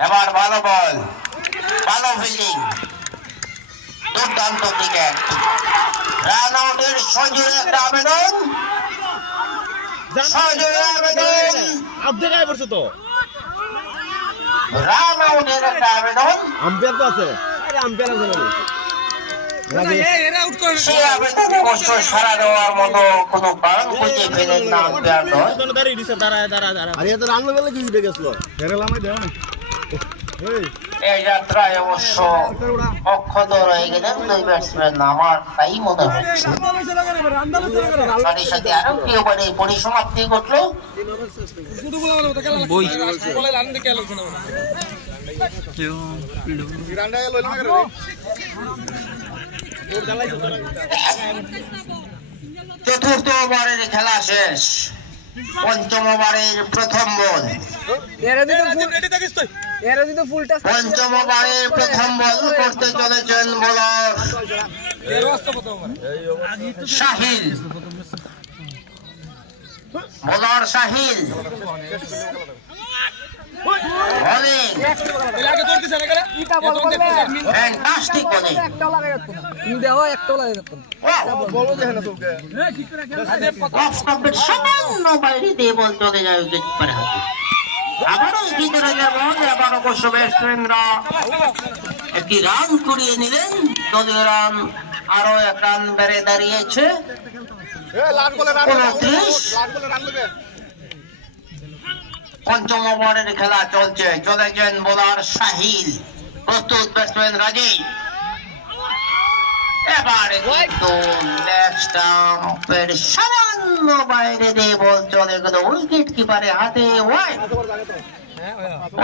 এবার ভালো বল ভালো ফিল্ডিং দুর্দান্ত ক্রিকেট রান আউটের সজুরে একটা আবেদন সজুরে আবেদন আর্ধেক গায়ে পড়ছে তো রান আউটের একটা আবেদন আম্পায়ার তো আছে আরে আম্পায়ার আছে আরে এত রান বেলা কি উঠে গেছিল ফেরে লামাই দেও না এই যাত্রায় অবশ্য অক্ষত রয়ে গেলেন দুই ব্যাটসম্যান আমার তাই মনে হচ্ছে। সাথে সাথে আরও কি ওভারে পরিসমাপ্তি ঘটলো। চতুর্থ ওভারের খেলা শেষ। পঞ্চম ওভারের প্রথম বল। পঞ্চম ওভারের প্রথম বল করতে চলেছেন বোলার শাহিল। বোলার শাহিল। আবারও একটি রান কুড়িয়ে নিলেন দলীয় রান আরও এক রান বেড়ে দাঁড়িয়েছে এ বলে রান উনত্রিশ। বলে রান দেবে পঞ্চম ওভারের খেলা চলছে। চলেছেন বোলার শাহিল। প্রস্তুত ব্যাটসম্যান রাজী এবারে সামান্য বাইরে বল চলে উইকেট কিপারে হাতে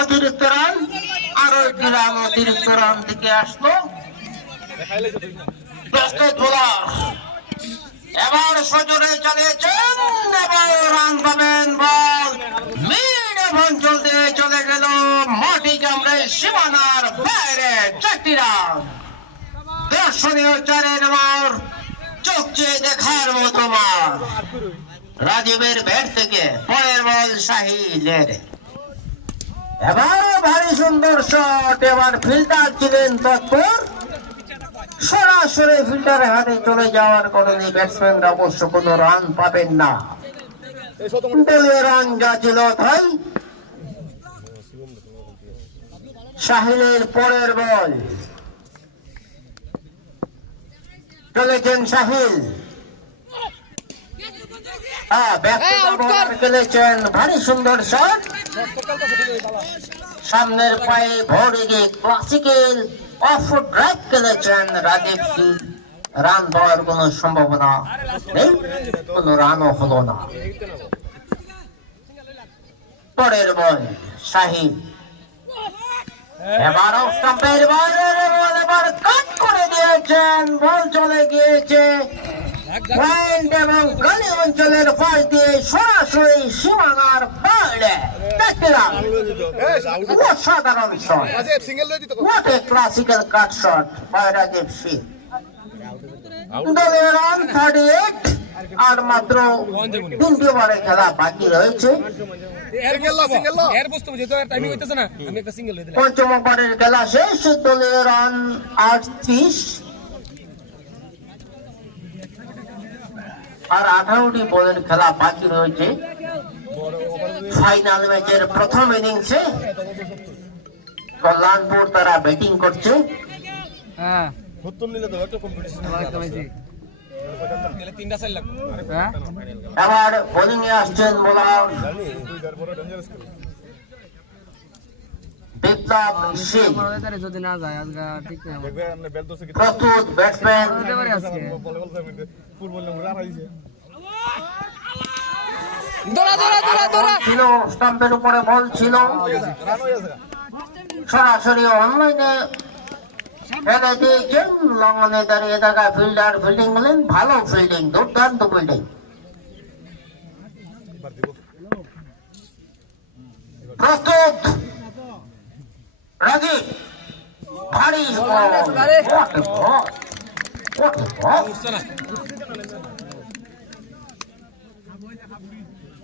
অতিরিক্ত আরও অতিরিক্ত আসলো। প্রস্তুত এবার সজোরে চালিয়েছেন এবার রান পাবেন বল। মিড অঞ্চল দিয়ে চলে গেল মাটি কামড়ে সীমানার বাইরে চারটি রান। দর্শনীয় চারের মার চোখ চেয়ে দেখার মতো মার। রাজীবের ব্যাট থেকে পরের বল শাহিলের এবার ভারী সুন্দর শট এবার ফিল্টার ছিলেন তৎপর। সরাসরি ফিল্ডারের হাতে চলে যাওয়ার কারণে ব্যাটসম্যানরা অবশ্য কোনো রান পাবেন না। রান যা ছিল তাই সাহিলের পরের বল। চলেছেন সাহিল। হ্যাঁ ব্যক্তিগত খেলেছেন ভারী সুন্দর শট সামনের পায়ে ভরে গিয়ে classical off drive Rajib Singh. Run দেওয়ার কোন সম্ভাবনা নেই, কোন রানও হলো না। পরের বল শাহিন এবার অফ স্টাম্পের বল, এবার কাট করে দিয়েছেন। বল চলে গিয়েছে। পয়েন্ট এবং গলি অঞ্চলের পাশ দিয়ে সরাসরি সীমানার বাইরে অসাধারণ শট Rajiv Singh. দলীয় রান থার্টি এইট আর মাত্র তিনটি ওভারে খেলা বাকি রয়েছে। পঞ্চম ওভারের খেলা শেষ। দলীয় রান আটত্রিশ আর আঠারোটি বলের খেলা বাকি রয়েছে। ফাইনাল ম্যাচের প্রথম ইনিংসে কল্যাণপুর তারা ব্যাটিং করছে। হ্যাঁ। লাগবে। হ্যাঁ। বোলিং এ আসছেন বোলার বিপ্লব সিং যদি না যায় আজকে ঠিক প্রস্তুত ব্যাটসম্যান ফুল বললাম রান হইছে দৌড়া দৌড়া দৌড়া দৌড়া। ছিল স্টাম্পের উপরে বল ছিল। হয়ে সরাসরি অনলাইনে ফেলে দিয়েছেন লঙ্গনে দাঁড়িয়ে থাকা ফিল্ডার ফিল্ডিং করলেন ভালো ফিল্ডিং দুর্দান্ত ফিল্ডিং প্রস্তুত। রাজি? ভারী বল। আরে। What a ball. What a ball. বুঝছে না Oh, what a man. কিতা করবে এটা বক্সটাপের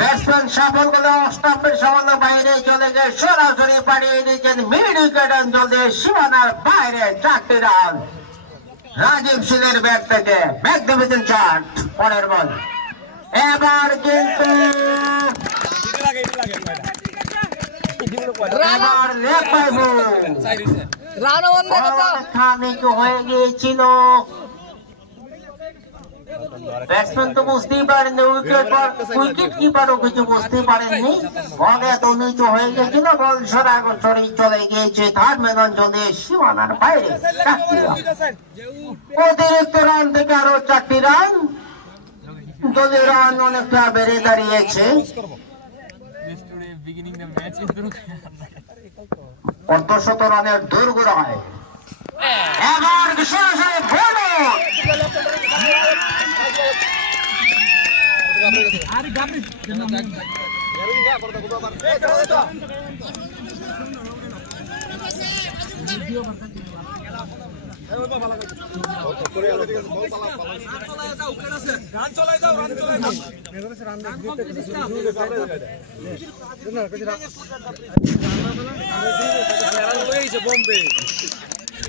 ব্যাটসম্যান সফল করে অস্টাপের সামান্য বাইরে চলে গিয়ে সরাসরি পাঠিয়ে দিয়েছেন মিড উইকেট অঞ্চলে সীমানার বাইরে চারটি রান। রাজীব সিংয়ের ব্যাট থেকে ব্যাট দেবেছেন চার পরের বল। এবার কিন্তু এবার পাইব রান অন্য হয়ে গিয়েছিল। ব্যাটসম্যান তো বুঝতেই পারেননি উইকেট উইকেট কিপারও কিছু বুঝতে পারেননি। এত নিচু হয়ে গেছিল বল সরাসরি চলে গিয়েছে থার্ড ম্যান অঞ্চলে সীমানার বাইরে। অতিরিক্ত রান থেকে আরও চারটি রান দলের রান অনেকটা বেড়ে দাঁড়িয়েছে। অর্ধশত রানের দুর্গড়ায় এবার সরাসরি বোম্বে।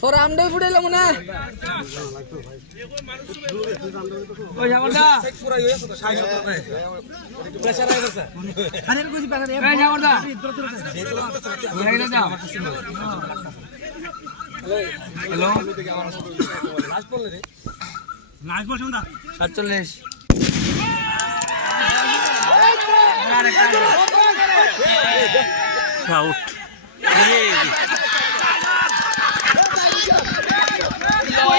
তোর আম দুই ফুটে এলাম না? চেক পুরা হয়ে গেছে 60 প্রেসার আই গেছে লাস্ট বল রে সাতচল্লিশ। এটা করে লাগে কথা বলে গেছে সাজিবের করে চাই রান দিত আমি কইলাম এই গেল ওই রে মার তো গো এমন জায়গা ভিতরে এবার আবার বাট্টা সিঙ্গেল এই মার ভাই মারো মারো সিঙ্গেল মারো দিলে সিঙ্গেল দিতে সিঙ্গেল দিতে আউট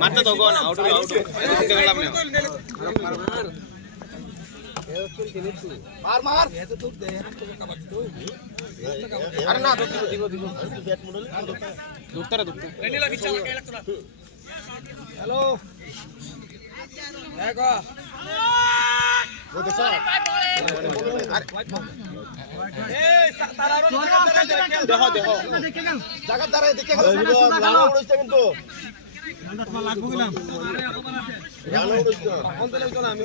মারতে তো গো না আউট আউট মার। মার আরে না দিব দিব মডেল দুঃখটা দুঃখ হ্যালো দেখো এই তারারো দেখো দেখো জায়গা দাঁড়ায় দেখে গেল রান উড়ছে কিন্তু রান উড়ছে অন্তলে তো না আমি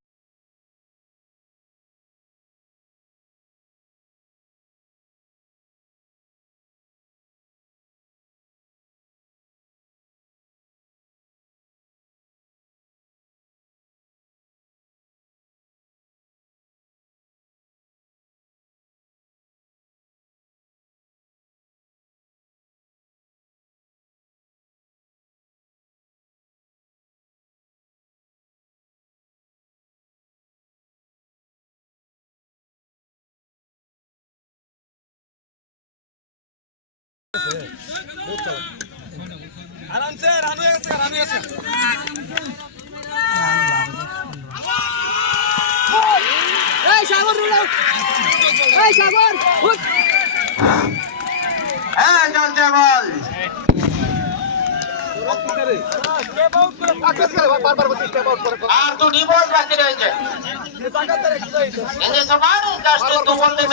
আরামসে রান গেছে রান এই এই বল আর দুটি বল বাকি রয়েছে। ইন দিস ওভার জাস্ট এই তুই লাস্টের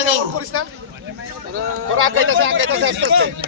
ওভারটা পুরাটা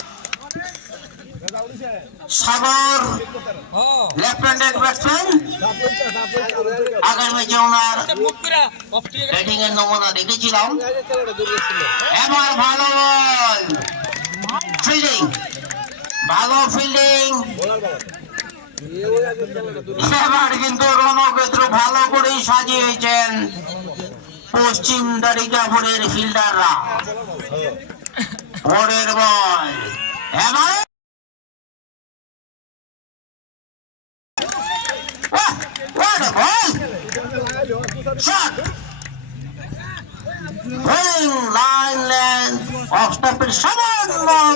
Sagar. Left handed batsman batting এর নমুনা দেখেছিলাম। এবার ভালো বল। ফিল্ডিং ভালো ফিল্ডিং এবার কিন্তু রণক্ষেত্র ভালো করেই সাজিয়েছেন পশ্চিম দারিকাপুরের ফিল্ডাররা পরের বল। এবার What? A ball!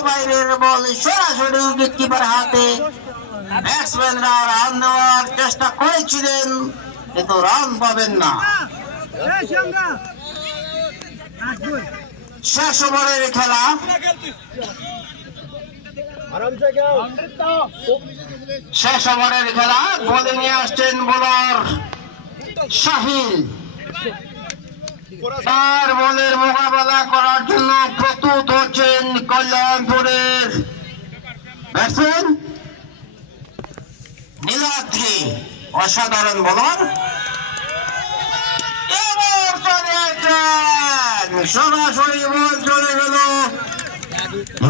বাইরের বল সরাসরি কিপার হাতে ব্যাটসম্যানরা রান নেওয়ার চেষ্টা করেছিলেন কিন্তু রান পাবেন না শেষ ওভারের খেলা শেষ ওভারের খেলা বোলিং এ আসছেন বোলার শাহিল। তার বলের মোকাবেলা করার জন্য প্রস্তুত হচ্ছেন কল্যাণপুরের ব্যাটসম্যান নীলাদ্রি, অসাধারণ বলার। সরাসরি বল চলে গেল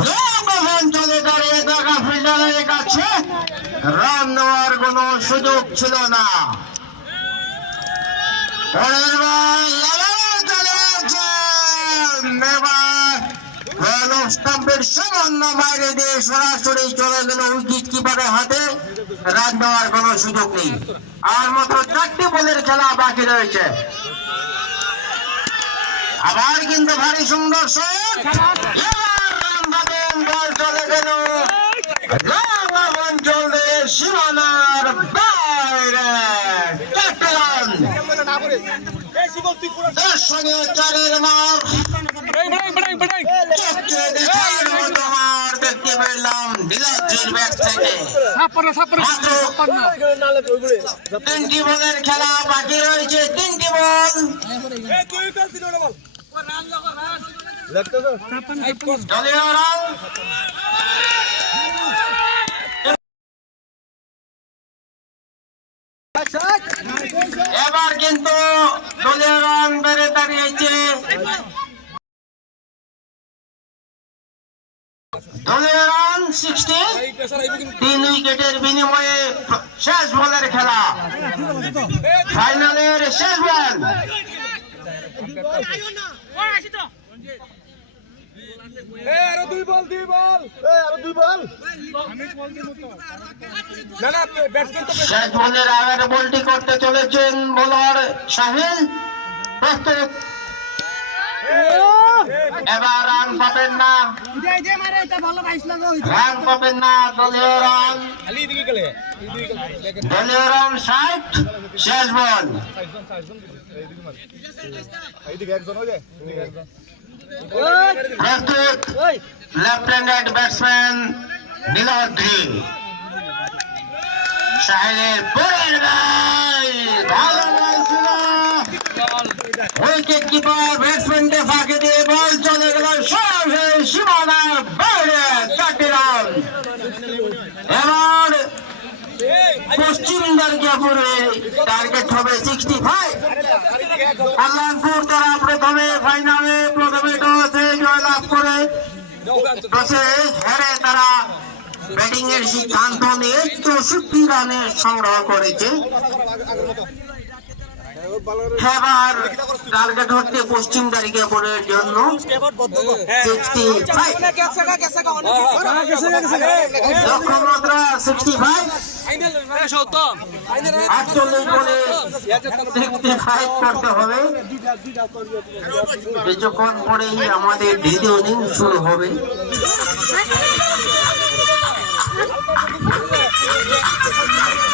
লম্বা চলে আসছেন এবার স্টাম্পের সামান্য সরাসরি চলে গেল উইকেট কিপারের হাতে রান নেওয়ার কোনো সুযোগ নেই আর মাত্র চারটি বলের খেলা বাকি রয়েছে আবার কিন্তু ভারী সুন্দর শট চলে গেল লং অঞ্চল সীমানার বাইরে তিনটি বলের খেলা বাকি রয়েছে তিনটি বল এবার কিন্তু দলীয় রান বেড়ে দাঁড়িয়েছে। দলীয় রান সিক্সটি, তিন উইকেটের বিনিময়ে শেষ বলের খেলা। ফাইনালের শেষ বল। আরও দুই বল দুই বল। আরও দুই বল। না না ব্যাটসম্যান তো শেষ বলের আগের বলটি করতে চলেছেন বোলার সাহিল প্রস্তুত। এবার রান পাবেন না। রান পাবেন না দলীয় রান। দলীয় রান ষাট শেষ বল। একজন হয়ে যায় প্রস্তুত লেফট হ্যান্ডেড ব্যাটসম্যান নীলাদ্রি সাহেলের পরের ভালো বল ছিল উইকেট কিপার ব্যাটসম্যানকে ফাঁকি দিয়ে বল চলে গেল সরাসরি সীমানার বাইরে, চারটি রান। পশ্চিম দার্জিয়াপুরে টার্গেট হবে সিক্সটি ফাইভ কল্যাণপুর তারা প্রথমে ফাইনালে প্রথমে ব্যাটিং এর সিদ্ধান্ত নিয়ে চৌষট্টি রানের সংগ্রহ করেছে। পশ্চিম জন্য কিছুক্ষণ পরেই আমাদের দ্বিতীয় ইনিংস শুরু হবে। Thank you.